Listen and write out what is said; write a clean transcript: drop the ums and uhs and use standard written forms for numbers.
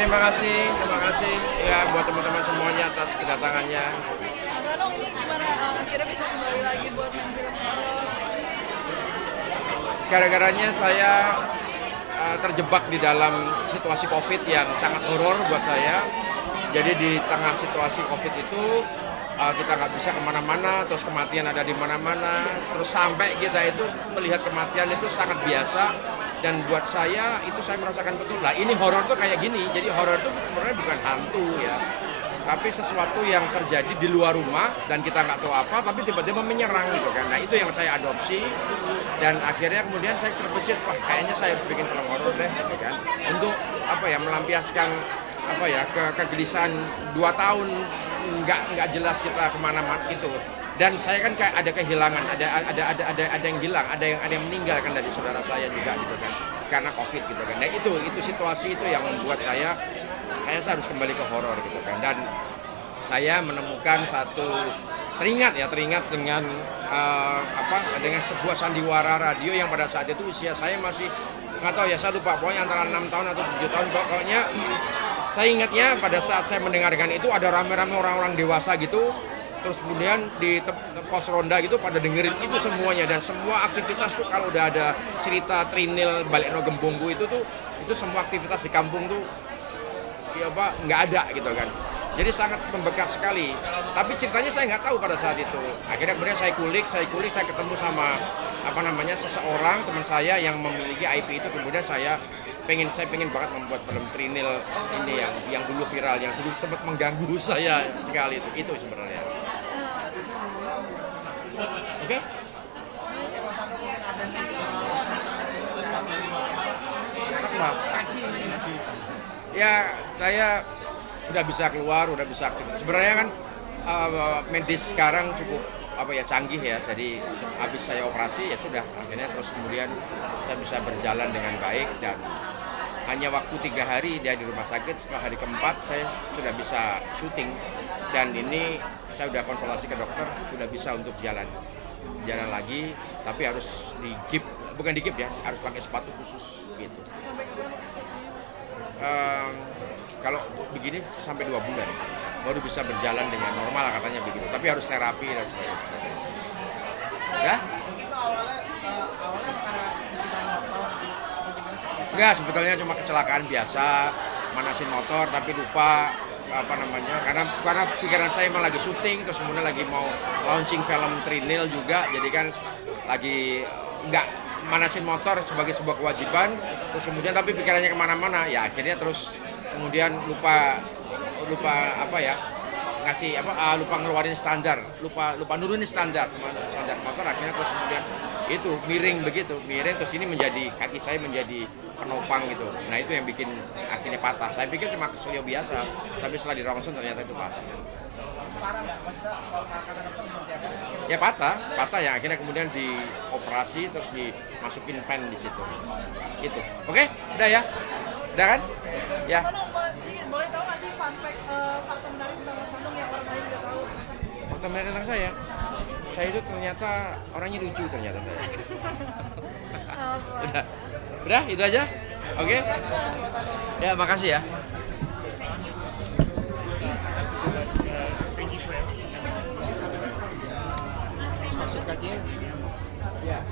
terima kasih ya buat teman-teman semuanya atas kedatangannya. Mas Anung ini gimana akhirnya bisa kembali lagi buat main film horor? Gara-garanya saya terjebak di dalam situasi COVID yang sangat horor buat saya. Jadi di tengah situasi COVID itu kita nggak bisa kemana-mana, terus kematian ada di mana-mana, terus sampai kita itu melihat kematian itu sangat biasa. Dan buat saya itu saya merasakan betul lah ini horor tuh kayak gini. Jadi horor itu sebenarnya bukan hantu ya, tapi sesuatu yang terjadi di luar rumah dan kita nggak tahu apa, tapi tiba-tiba menyerang gitu kan. Nah itu yang saya adopsi dan akhirnya kemudian saya terbesit, wah kayaknya saya harus bikin film horor deh gitu kan. Untuk apa ya, melampiaskan apa ya kegelisahan 2 tahun nggak jelas kita kemana-mana gitu. Dan saya kan kayak ada kehilangan, ada yang hilang, ada yang meninggal kan dari saudara saya juga gitu kan, karena COVID gitu kan. Nah itu situasi itu yang membuat saya harus kembali ke horor gitu kan. Dan saya menemukan satu teringat dengan dengan sebuah sandiwara radio yang pada saat itu usia saya masih nggak tahu ya, saya lupa, pokoknya antara 6 tahun atau 7 tahun pokoknya. Saya ingatnya pada saat saya mendengarkan itu ada rame-rame orang-orang dewasa gitu. Terus kemudian di pos ronda gitu pada dengerin itu semuanya, dan semua aktivitas tuh kalau udah ada cerita Trinil Balekno Gembonggo itu semua aktivitas di kampung tuh ya Pak nggak ada gitu kan. Jadi sangat membekas sekali. Tapi ceritanya saya nggak tahu pada saat itu. Akhirnya kemudian saya kulik, saya ketemu sama seseorang teman saya yang memiliki IP itu. Kemudian saya pengen banget membuat film Trinil ini yang dulu viral, yang dulu sempat mengganggu saya sekali itu sebenarnya. Oke? Apa? Ya, saya udah bisa keluar, udah bisa aktif. Sebenarnya kan medis sekarang cukup canggih ya. Jadi habis saya operasi ya sudah, akhirnya terus kemudian saya bisa berjalan dengan baik dan hanya waktu 3 hari dia di rumah sakit. Setelah hari keempat saya sudah bisa syuting dan ini saya udah konsultasi ke dokter, sudah bisa untuk jalan lagi, tapi harus bukan di gip ya, harus pakai sepatu khusus gitu. Kalau begini sampai 2 bulan baru bisa berjalan dengan normal katanya begitu, tapi harus terapi dan sebagainya. Ya? Enggak, sebetulnya cuma kecelakaan biasa, manasin motor tapi lupa karena pikiran saya emang lagi syuting, terus kemudian lagi mau launching film Trinil juga, jadi kan lagi nggak manasin motor sebagai sebuah kewajiban, terus kemudian tapi pikirannya kemana-mana, ya akhirnya terus kemudian lupa lupa ngeluarin standar, lupa nurunin standar motor, akhirnya terus kemudian itu miring terus ini kaki saya menjadi penopang gitu. Nah itu yang bikin akhirnya patah. Saya pikir cuma keselio biasa, tapi setelah di rongsen ternyata itu patah. Ya patah yang akhirnya kemudian dioperasi terus dimasukin pen di situ. Itu. Oke, udah ya? Udah kan? Ya. Mas Anung, boleh tahu nggak sih fakta menarik tentang Mas Anung yang orang lain nggak tahu? Fakta menarik tentang saya itu ternyata orangnya lucu ternyata saya. Udah itu aja. Oke? Ya, makasih ya. Maksud kakinya? Ya.